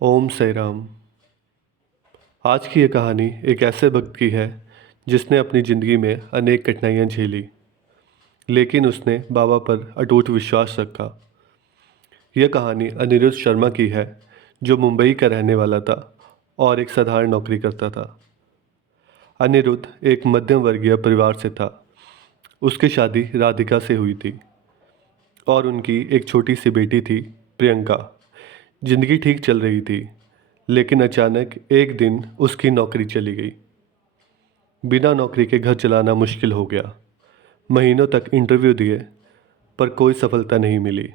ओम साई राम। आज की ये कहानी एक ऐसे भक्त की है जिसने अपनी ज़िंदगी में अनेक कठिनाइयाँ झेली, लेकिन उसने बाबा पर अटूट विश्वास रखा। यह कहानी अनिरुद्ध शर्मा की है, जो मुंबई का रहने वाला था और एक साधारण नौकरी करता था। अनिरुद्ध एक मध्यम वर्गीय परिवार से था। उसकी शादी राधिका से हुई थी और उनकी एक छोटी सी बेटी थी, प्रियंका। जिंदगी ठीक चल रही थी, लेकिन अचानक एक दिन उसकी नौकरी चली गई। बिना नौकरी के घर चलाना मुश्किल हो गया। महीनों तक इंटरव्यू दिए, पर कोई सफलता नहीं मिली।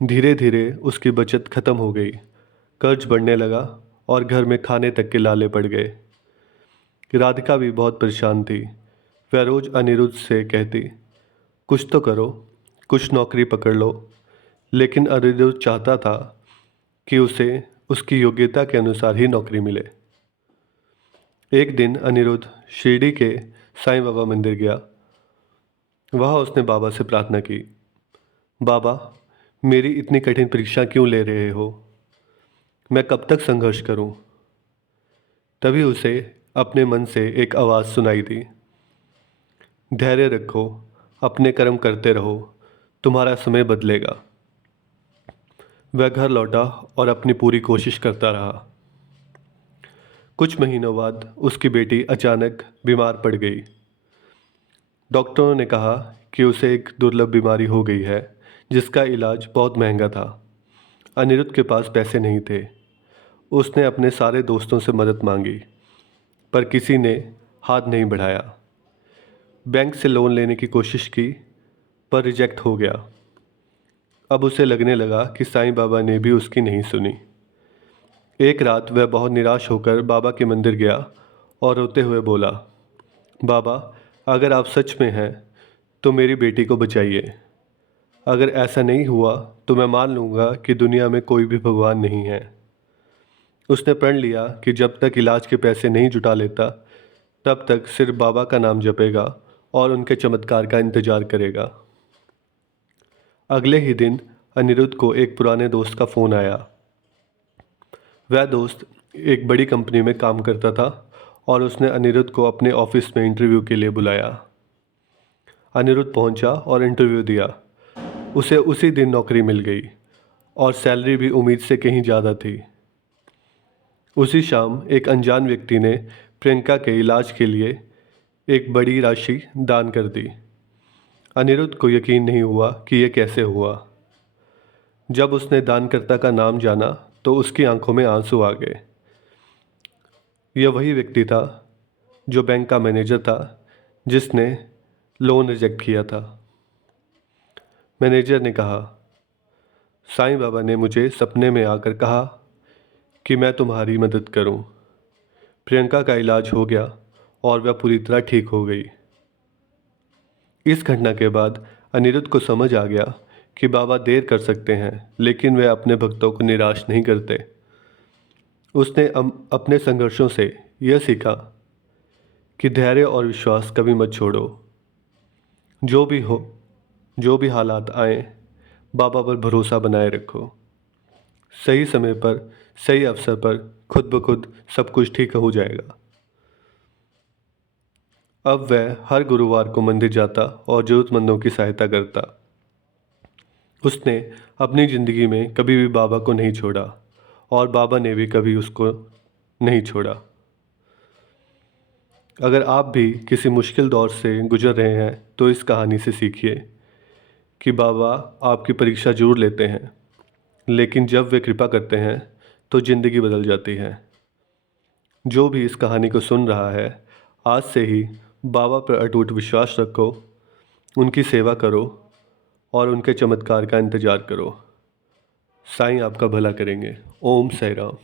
धीरे धीरे उसकी बचत खत्म हो गई, कर्ज बढ़ने लगा और घर में खाने तक के लाले पड़ गए। राधिका भी बहुत परेशान थी। वह रोज़ अनिरुद्ध से कहती, कुछ तो करो, कुछ नौकरी पकड़ लो। लेकिन अनिरुद्ध चाहता था कि उसे उसकी योग्यता के अनुसार ही नौकरी मिले। एक दिन अनिरुद्ध शिरडी के साईं बाबा मंदिर गया। वहाँ उसने बाबा से प्रार्थना की, बाबा, मेरी इतनी कठिन परीक्षा क्यों ले रहे हो? मैं कब तक संघर्ष करूं? तभी उसे अपने मन से एक आवाज़ सुनाई दी, धैर्य रखो, अपने कर्म करते रहो, तुम्हारा समय बदलेगा। वह घर लौटा और अपनी पूरी कोशिश करता रहा। कुछ महीनों बाद उसकी बेटी अचानक बीमार पड़ गई। डॉक्टरों ने कहा कि उसे एक दुर्लभ बीमारी हो गई है, जिसका इलाज बहुत महंगा था। अनिरुद्ध के पास पैसे नहीं थे। उसने अपने सारे दोस्तों से मदद मांगी, पर किसी ने हाथ नहीं बढ़ाया। बैंक से लोन लेने की कोशिश की, पर रिजेक्ट हो गया। अब उसे लगने लगा कि साईं बाबा ने भी उसकी नहीं सुनी। एक रात वह बहुत निराश होकर बाबा के मंदिर गया और रोते हुए बोला, बाबा, अगर आप सच में हैं तो मेरी बेटी को बचाइए। अगर ऐसा नहीं हुआ तो मैं मान लूँगा कि दुनिया में कोई भी भगवान नहीं है। उसने प्रण लिया कि जब तक इलाज के पैसे नहीं जुटा लेता, तब तक सिर्फ बाबा का नाम जपेगा और उनके चमत्कार का इंतजार करेगा। अगले ही दिन अनिरुद्ध को एक पुराने दोस्त का फ़ोन आया। वह दोस्त एक बड़ी कंपनी में काम करता था और उसने अनिरुद्ध को अपने ऑफिस में इंटरव्यू के लिए बुलाया। अनिरुद्ध पहुंचा और इंटरव्यू दिया। उसे उसी दिन नौकरी मिल गई और सैलरी भी उम्मीद से कहीं ज़्यादा थी। उसी शाम एक अनजान व्यक्ति ने प्रियंका के इलाज के लिए एक बड़ी राशि दान कर दी। अनिरुद्ध को यकीन नहीं हुआ कि यह कैसे हुआ। जब उसने दानकर्ता का नाम जाना तो उसकी आंखों में आंसू आ गए। यह वही व्यक्ति था जो बैंक का मैनेजर था, जिसने लोन रिजेक्ट किया था। मैनेजर ने कहा, साईं बाबा ने मुझे सपने में आकर कहा कि मैं तुम्हारी मदद करूं। प्रियंका का इलाज हो गया और वह पूरी तरह ठीक हो गई। इस घटना के बाद अनिरुद्ध को समझ आ गया कि बाबा देर कर सकते हैं, लेकिन वे अपने भक्तों को निराश नहीं करते। उसने अपने संघर्षों से यह सीखा कि धैर्य और विश्वास कभी मत छोड़ो। जो भी हो, जो भी हालात आए, बाबा पर भरोसा बनाए रखो। सही समय पर, सही अवसर पर खुद ब खुद सब कुछ ठीक हो जाएगा। अब वह हर गुरुवार को मंदिर जाता और ज़रूरतमंदों की सहायता करता। उसने अपनी ज़िंदगी में कभी भी बाबा को नहीं छोड़ा और बाबा ने भी कभी उसको नहीं छोड़ा। अगर आप भी किसी मुश्किल दौर से गुजर रहे हैं तो इस कहानी से सीखिए कि बाबा आपकी परीक्षा जरूर लेते हैं, लेकिन जब वे कृपा करते हैं तो ज़िंदगी बदल जाती है। जो भी इस कहानी को सुन रहा है, आज से ही बाबा पर अटूट विश्वास रखो, उनकी सेवा करो और उनके चमत्कार का इंतज़ार करो। साईं आपका भला करेंगे। ओम साई राम।